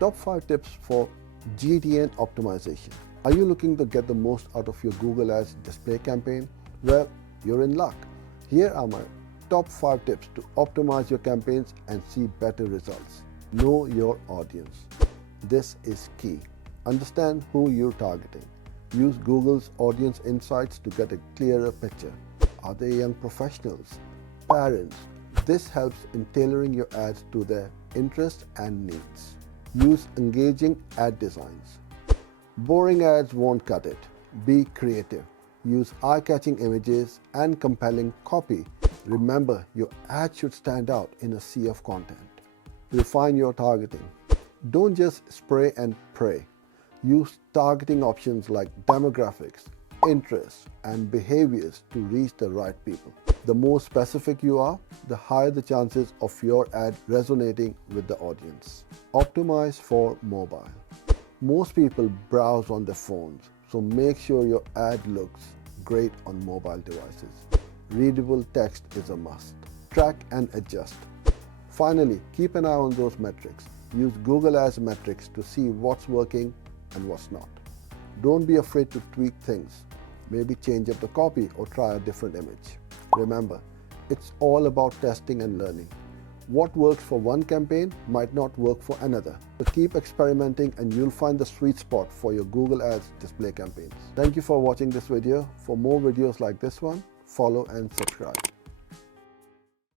Top 5 tips for GDN optimization. Are you looking to get the most out of your Google Ads display campaign? Well, you're in luck. Here are my top 5 tips to optimize your campaigns and see better results. Know your audience. This is key. Understand who you're targeting. Use Google's audience insights to get a clearer picture. Are they young professionals? Parents? This helps in tailoring your ads to their interests and needs. Use engaging ad designs. Boring ads won't cut it. Be creative. Use eye-catching images and compelling copy. Remember, your ad should stand out in a sea of content. Refine your targeting. Don't just spray and pray. Use targeting options like demographics, interests, and behaviors to reach the right people. The more specific you are, the higher the chances of your ad resonating with the audience. Optimize for mobile. Most people browse on their phones, so make sure your ad looks great on mobile devices. Readable text is a must. Track and adjust. Finally, keep an eye on those metrics. Use Google Ads metrics to see what's working and what's not. Don't be afraid to tweak things. Maybe change up the copy or try a different image. Remember, it's all about testing and learning. What works for one campaign might not work for another. So keep experimenting and you'll find the sweet spot for your Google Ads display campaigns. Thank you for watching this video. For more videos like this one, follow and subscribe.